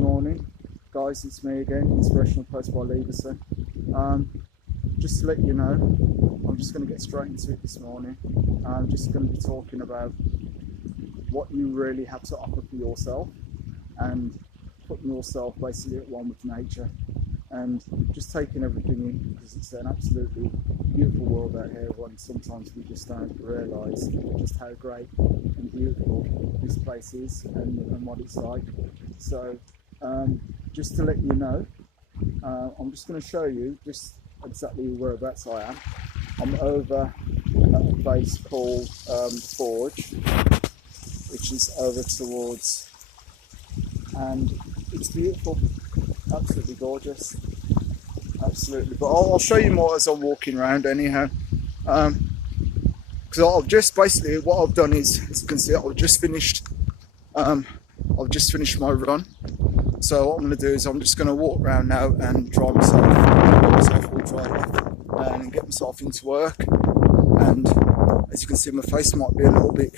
morning, guys. It's me again, Inspirational post by Leverson. Just to let you know, I'm just going to get straight into it this morning. I'm just going to be talking about what you really have to offer for yourself and putting yourself basically at one with nature and just taking everything in, because it's an absolutely beautiful world out here, and sometimes we just don't realise just how great and beautiful this place is and what it's like. So just to let you know, I'm just going to show you just exactly whereabouts I am. I'm over at a place called Forge, which is over towards, and it's beautiful, absolutely gorgeous, absolutely. But I'll show you more as I'm walking around anyhow, because I've just basically, what I've done is, as you can see, I've just finished my run. So what I'm going to do is I'm just going to walk around now and dry myself and get myself into work. And as you can see, my face might be a little bit,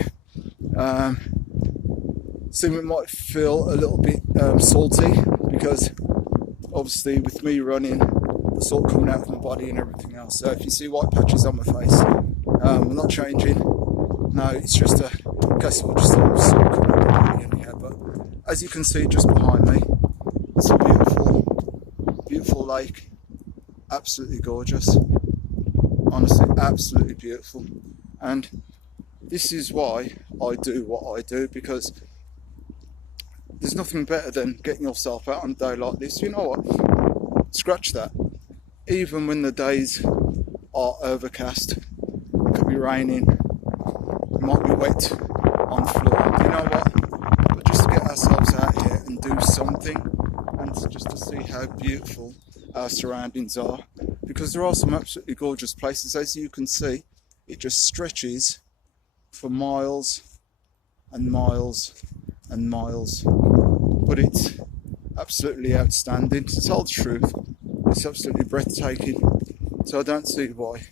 it might feel a little bit salty, because obviously with me running, the salt coming out of my body and everything else. So if you see white patches on my face, I'm not changing. No, it's just a case of just a salt coming out of my body anyhow. But as you can see just behind me, it's a beautiful lake, absolutely gorgeous, honestly absolutely beautiful. And this is why I do what I do, because there's nothing better than getting yourself out on a day like this. You know what, scratch that, even when the days are overcast, it could be raining, it might be wet on the floor, you know what, but just to get ourselves out here and do something, and just to see how beautiful our surroundings are, because there are some absolutely gorgeous places. As you can see, it just stretches for miles and miles and miles, but it's absolutely outstanding. To tell the truth, it's absolutely breathtaking. So I don't see why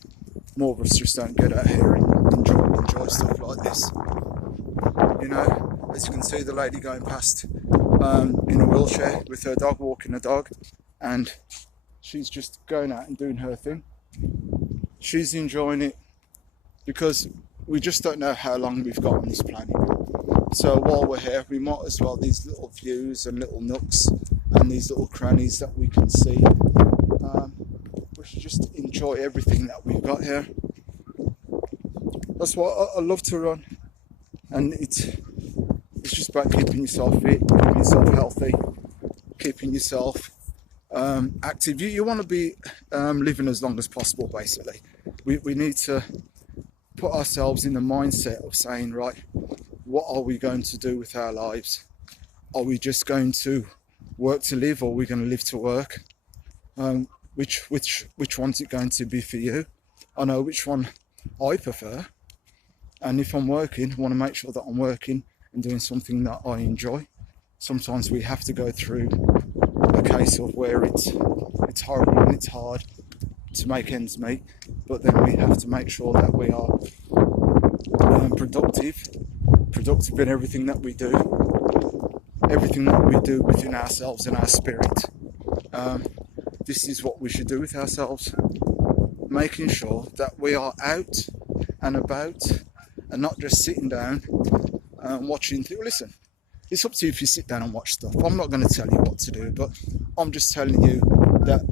more of us just don't get out here and enjoy stuff like this. You know, as you can see, the lady going past in a wheelchair with her dog, walking a dog, and she's just going out and doing her thing. She's enjoying it, because we just don't know how long we've got on this planet. So while we're here, we might as well, these little views and little nooks and these little crannies that we can see, we should just enjoy everything that we've got here. That's why I love to run, and it's just about keeping yourself fit, keeping yourself healthy, keeping yourself active. You want to be living as long as possible, basically. We need to put ourselves in the mindset of saying, right, what are we going to do with our lives? Are we just going to work to live, or are we going to live to work? Which one's it going to be for you? I know which one I prefer, and if I'm working, I want to make sure that I'm working and doing something that I enjoy. Sometimes we have to go through a case of where it's horrible and it's hard to make ends meet, but then we have to make sure that we are productive in everything that we do within ourselves and our spirit. This is what we should do with ourselves, making sure that we are out and about and not just sitting down and watching. Listen, it's up to you if you sit down and watch stuff. I'm not going to tell you what to do, but I'm just telling you that,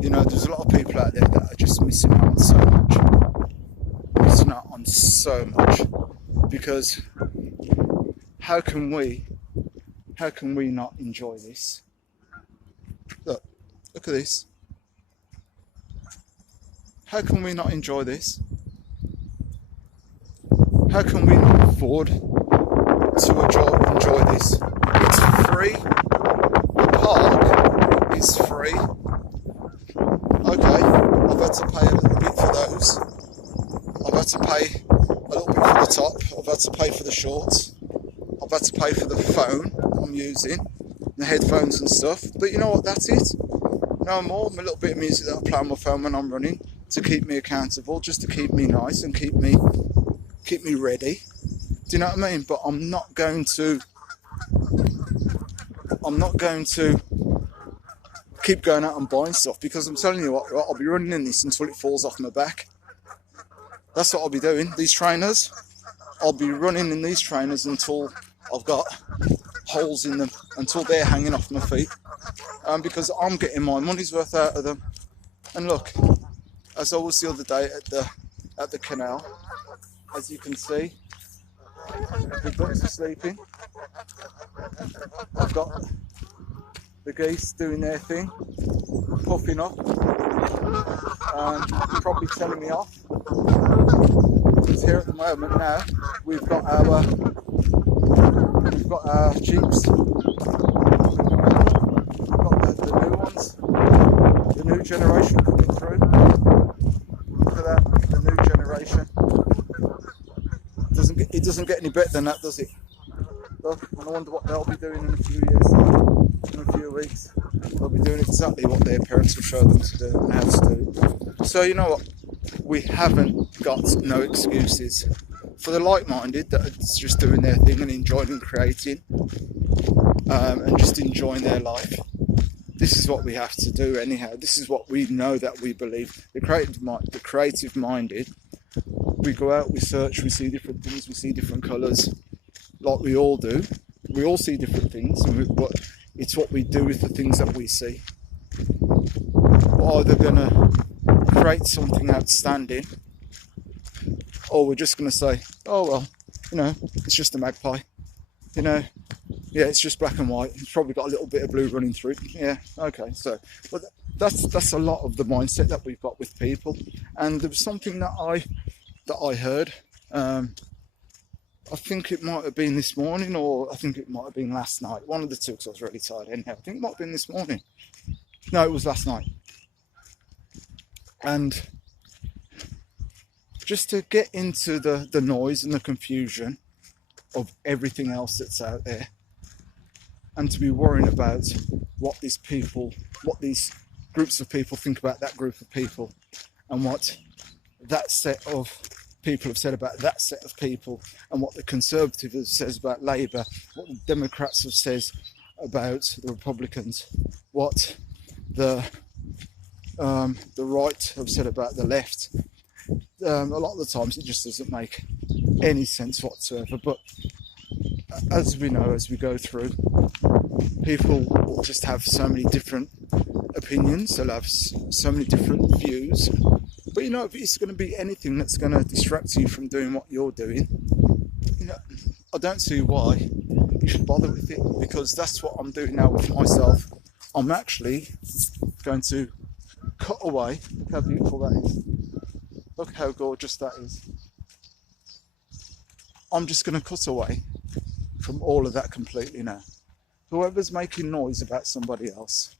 you know, there's a lot of people out there that are just missing out on so much, because how can we not enjoy this? Look at this. How can we not enjoy this? How can we not afford to enjoy this? It's free. The park is free. Okay, I've had to pay a little bit for those. I've had to pay a little bit for the top. I've had to pay for the shorts. I've had to pay for the phone I'm using, the headphones and stuff. But you know what? That's it. No more. A little bit of music that I play on my phone when I'm running to keep me accountable, just to keep me nice and keep me ready. Do you know what I mean? But I'm not going to I'm not going to keep going out and buying stuff, because I'm telling you what, I'll be running in this until it falls off my back. That's what I'll be doing. These trainers, I'll be running in these trainers until I've got holes in them, until they're hanging off my feet, because I'm getting my money's worth out of them. And look, as I was the other day at the canal, as you can see, the ducks are sleeping. I've got the geese doing their thing, puffing up, probably telling me off. Because here at the moment now, we've got our jeeps, we've got the new ones, the new generation coming through. Look at that, the new generation. It doesn't get any better than that, does it? Look, and I wonder what they'll be doing in a few years, in a few weeks. They'll be doing exactly what their parents will show them to do and how to do it. So you know what? We haven't got no excuses. For the like-minded that are just doing their thing and enjoying and creating, and just enjoying their life, this is what we have to do anyhow. This is what we know that we believe. The creative-minded, we go out, we search, we see different things, we see different colours, like we all do. We all see different things, but it's what we do with the things that we see. We're either going to create something outstanding, or we're just going to say, oh well, you know, it's just a magpie, you know, yeah, it's just black and white, it's probably got a little bit of blue running through it. Yeah, okay. So but that's a lot of the mindset that we've got with people. And there was something that I heard, I think it might have been this morning, or I think it might have been last night, one of the two, because I was really tired anyhow. I think it might have been this morning. No, it was last night. And just to get into the noise and the confusion of everything else that's out there, and to be worrying about what these groups of people think about that group of people, and what that set of people have said about that set of people, and what the Conservatives says about Labour, what the Democrats have said about the Republicans, what the right have said about the left. A lot of the times it just doesn't make any sense whatsoever. But as we know, as we go through, people will just have so many different opinions, they'll have so many different views. But you know, if it's going to be anything that's going to distract you from doing what you're doing, you know, I don't see why you should bother with it, because that's what I'm doing now with myself. I'm actually going to cut away. Look how beautiful that is. Look how gorgeous that is. I'm just going to cut away from all of that completely now. Whoever's making noise about somebody else,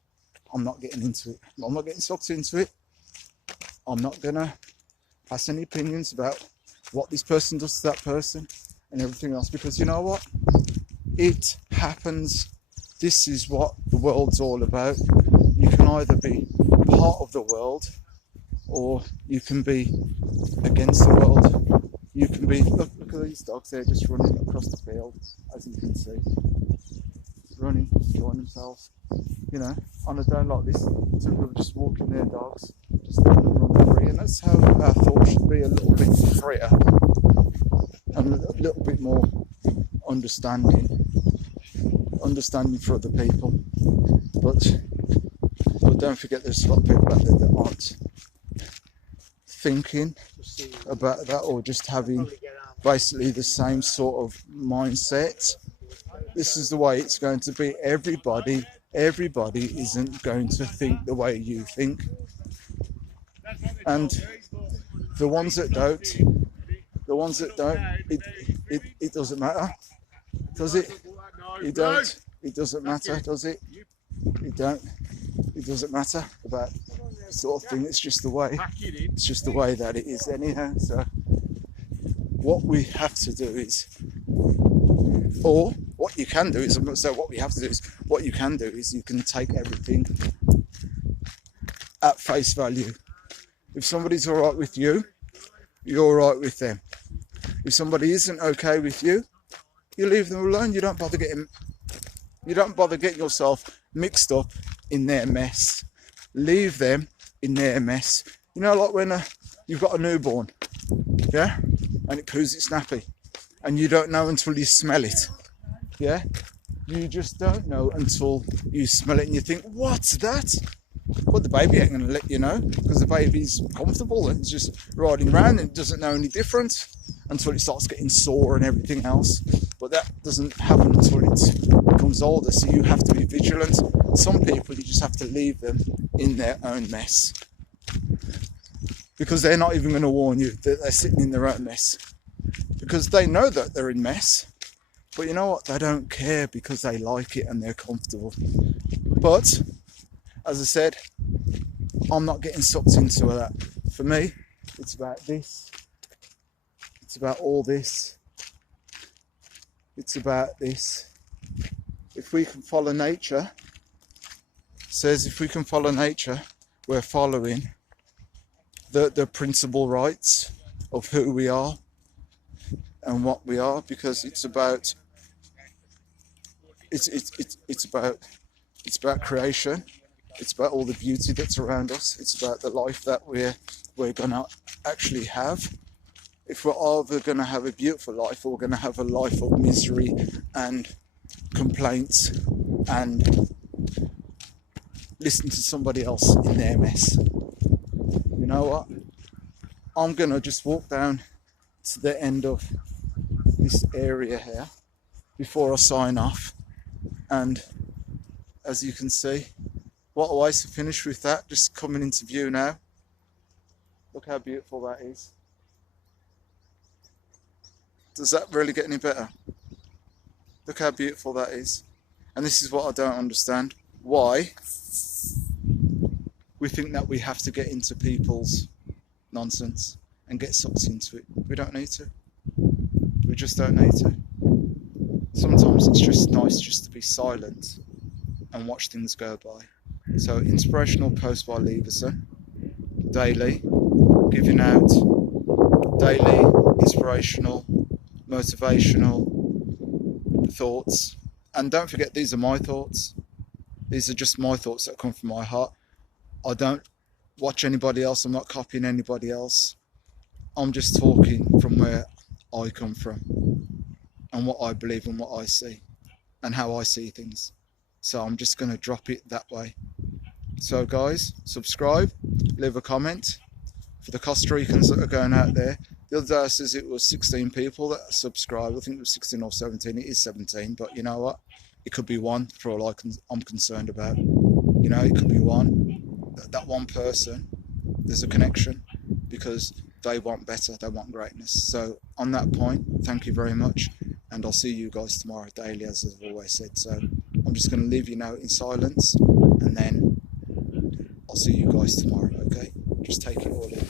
I'm not getting into it. I'm not getting sucked into it. I'm not going to pass any opinions about what this person does to that person and everything else, because you know what? It happens. This is what the world's all about. You can either be part of the world, or you can be against the world. You can be, look at these dogs, they're just running across the field, as you can see. Running, enjoying themselves. You know, on a day like this, people are just walking their dogs, just letting them run free. And that's how our thoughts should be, a little bit freer and a little bit more understanding for other people. But don't forget, there's a lot of people out there that aren't thinking about that, or just having basically the same sort of mindset. This is the way it's going to be. Everybody isn't going to think the way you think, and the ones that don't, it doesn't matter, does it? You don't. It doesn't matter, does it? You don't. It doesn't matter about the sort of thing. It's just the way. It's just the way that it is anyhow. So what we have to do is, or what you can do is, I'm not saying what we have to do is, what you can do is you can take everything at face value. If somebody's all right with you, you're all right with them. If somebody isn't okay with you, you leave them alone. You don't bother getting You don't bother getting yourself mixed up in their mess. Leave them in their mess. You know, like when you've got a newborn, yeah, and it poos its nappy, and you don't know until you smell it, yeah. You just don't know until you smell it, and you think, "What's that?" Well, the baby ain't going to let you know, because the baby's comfortable and it's just riding around and it doesn't know any different until it starts getting sore and everything else. But that doesn't happen until it becomes older, so you have to be vigilant. Some people, you just have to leave them in their own mess, because they're not even going to warn you that they're sitting in their own mess, because they know that they're in mess. But you know what? They don't care, because they like it and they're comfortable. But as I said, I'm not getting sucked into that. For me, it's about this. It's about all this. It's about this. If we can follow nature, says if we can follow nature, we're following the principal rights of who we are and what we are, because it's about creation. It's about all the beauty that's around us. It's about the life that we're gonna actually have. If we're either gonna have a beautiful life, or we're gonna have a life of misery and complaints and listen to somebody else in their mess. You know what? I'm gonna just walk down to the end of this area here before I sign off, and as you can see, what a way to finish with that, just coming into view now. Look how beautiful that is. Does that really get any better? Look how beautiful that is. And this is what I don't understand. Why we think that we have to get into people's nonsense and get sucked into it. We don't need to. We just don't need to. Sometimes it's just nice just to be silent and watch things go by. So, inspirational post by Leverson, daily, giving out daily inspirational, motivational thoughts. And don't forget, these are my thoughts. These are just my thoughts that come from my heart. I don't watch anybody else. I'm not copying anybody else. I'm just talking from where I come from and what I believe and what I see and how I see things. So I'm just going to drop it that way. So guys, subscribe, leave a comment. For the Costa Ricans that are going out there, the other day says it was 16 people that subscribed. I think it was 16 or 17. It is 17, but you know what? It could be one for all I'm concerned about. You know, it could be one. That one person, there's a connection, because they want better, they want greatness. So on that point, thank you very much, and I'll see you guys tomorrow daily, as I've always said. So I'm just going to leave you now in silence, and then I'll see you guys tomorrow, okay? Just take it all in.